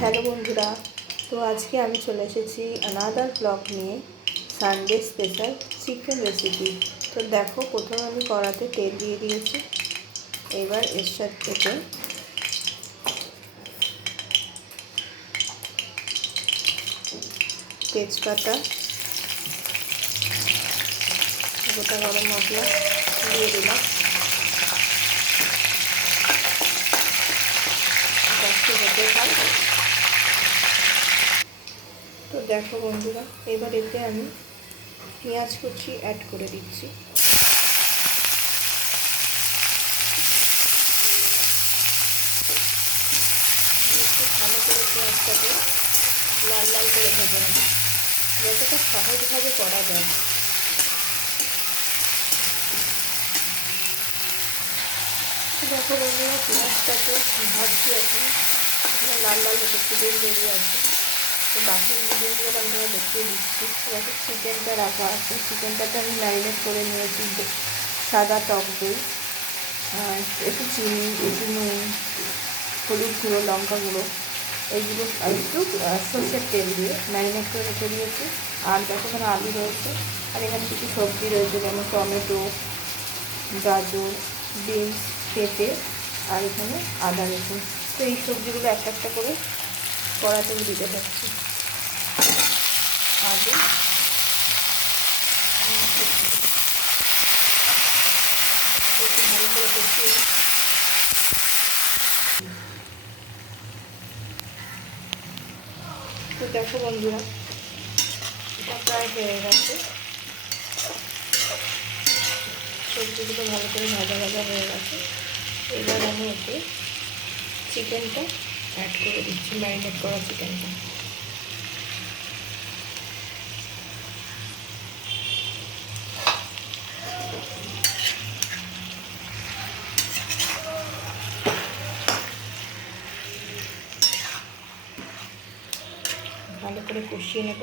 Hello বন্ধুরা, তো আজকে আমি চলে এসেছি আনাদার ব্লগ নিয়ে, সানডে স্পেশাল চিকেন রেসিপি। তো দেখো, প্রথমে আমি কড়াতে তেল দিয়ে দিয়েছি। এবার এর সাথে তেজপাতা, গোটা গরম মশলা দিয়ে দিলাম। তো দেখো বন্ধুরা, এবার এতে আমি পেঁয়াজ কুচি অ্যাড করে দিচ্ছি। একটু ভালো করে পেঁয়াজটাকে লাল লাল করে ভেজে নেব, যতটা সহজভাবে করা যায়। দেখো বন্ধুরা, পেঁয়াজটাকে ভাজছি এখন, এখানে লাল লাল হতে ফুটেল বেরিয়ে আছে। তো বাকি ইনগ্রিডিয়েন্টগুলো আমরা দেখিয়ে দিচ্ছি। দেখো, চিকেনটা রাখা আছে। চিকেনটাকে আমি ম্যারিনেট করে নিয়েছি সাদা টক দই, একটু চিনি, একটু নুন, হলুদ গুঁড়ো, লঙ্কা গুঁড়ো, এইগুলো আর একটু সর্ষের তেল দিয়ে ম্যারিনেট করে রেখে দিয়েছি। আর দেখো, এখানে আলু রয়েছে, আর এখানে কিছু সবজি রয়েছে, যেমন টমেটো, গাজর, বিনস, পেঁপে, আর এখানে আদা রসুন। তো এই সবজিগুলো একটা একটা করে কড়াতে দিতে থাকছি। আগে একটু ভালো করে কষিয়ে, তো দেখো বন্ধুরা, এটা প্রায় হয়ে গেছে। সবজিগুলো ভালো করে ভাজা ভাজা হয়ে গেছে। এবার আমি এতে চিকেনটা অ্যাড করে দিচ্ছি, ম্যারিনেট করা চিকেনটা। ভালো করে কষিয়ে নেব।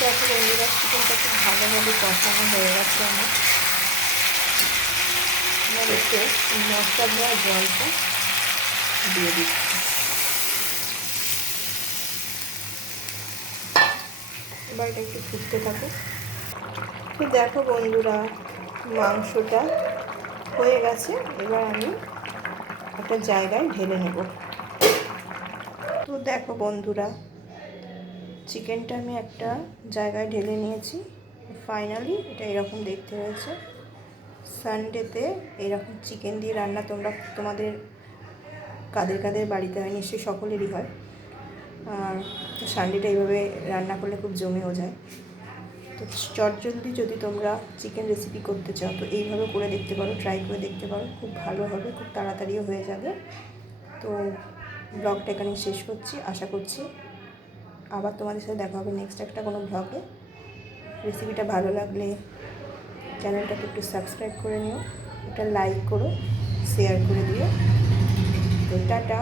দেখো বন্ধুরা, চিকেনটা খুব ভালোভাবে কষানো হয়ে গেছে আমার। এতে মশলা দেওয়া জলটা দিয়ে দিচ্ছি। এবার এটা একটু ফুটতে থাকো। তো দেখো বন্ধুরা, মাংসটা হয়ে গেছে। এবার আমি একটা জায়গায় ঢেলে নেব। তো দেখো বন্ধুরা, চিকেনটা আমি একটা জায়গায় ঢেলে নিয়েছি। ফাইনালি এটা এরকম দেখতে হয়েছে। সানডেতে এরকম চিকেন দিয়ে রান্না তোমাদের কাদের কাদের বাড়িতে হয়, নিশ্চয়ই সকলেরই হয়। আর সানডেটা এইভাবে রান্না করলে খুব জমেও যায়। তো চটজলদি যদি তোমরা চিকেন রেসিপি করতে চাও, তো এইভাবে করে দেখতে পারো, ট্রাই করে দেখতে পারো, খুব ভালো হবে, খুব তাড়াতাড়িও হয়ে যাবে। তো ব্লগটা এখানে শেষ করছি। আশা করছি আবার তোমাদের সাথে দেখা হবে নেক্সট একটা কোনো ব্লগে। রেসিপিটা ভালো লাগলে চ্যানেলটাকে একটু সাবস্ক্রাইব করে নিও, একটা লাইক করো, শেয়ার করে দিও। তো টাটা।